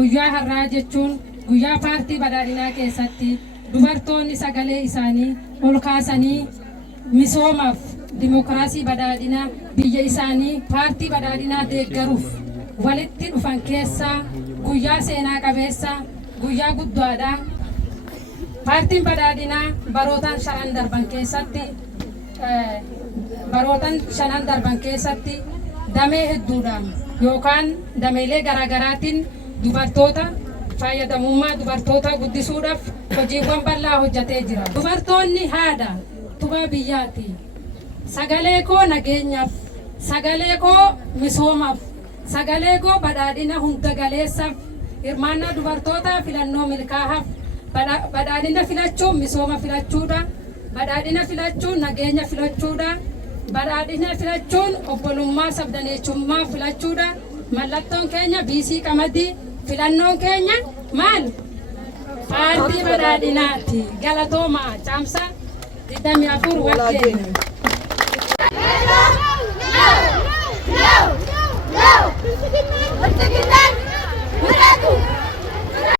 guyyaa har'aa jechuun guyyaa paartii badhaadhinaa keessatti dubartoonni sagalee isaanii ol kaasanii misoomaaf dimokiraasii badhaadhinaa biyya isaanii paartii badhaadhinaa deeggaruuf walitti dhufan keessaa guyyaa seenaa qabeessa guyyaa guddaadha. Paartiin badhaadhinaa barootaan shanan darban keessatti damee hedduudhaan yookaan dameelee garaagaraatiin dubartoota fayyadamummaa dubartoota guddisuudhaaf hojiiwwan bal'aa hojjetee jira. Dubartoonni haadha utubaa biyyaati. Sagalee koo nageenyaaf, sagalee koo misoomaaf, sagalee koo badhaadhina hunda galeessaaf, hirmaannaa dubartootaa filannoo milkaa'aaf, badhaadhina filachuun misooma filachuudha, badhaadhina filachuun nageenya filachuudha, badhaadhina filachuun obbolummaa sabdaneechummaa filachuudha. Mallattoon keenya biisii qamadii, filannoon keenya maal? Paartii badhaadhinaati. Galatoomaa caamsaa 24 wal keenya.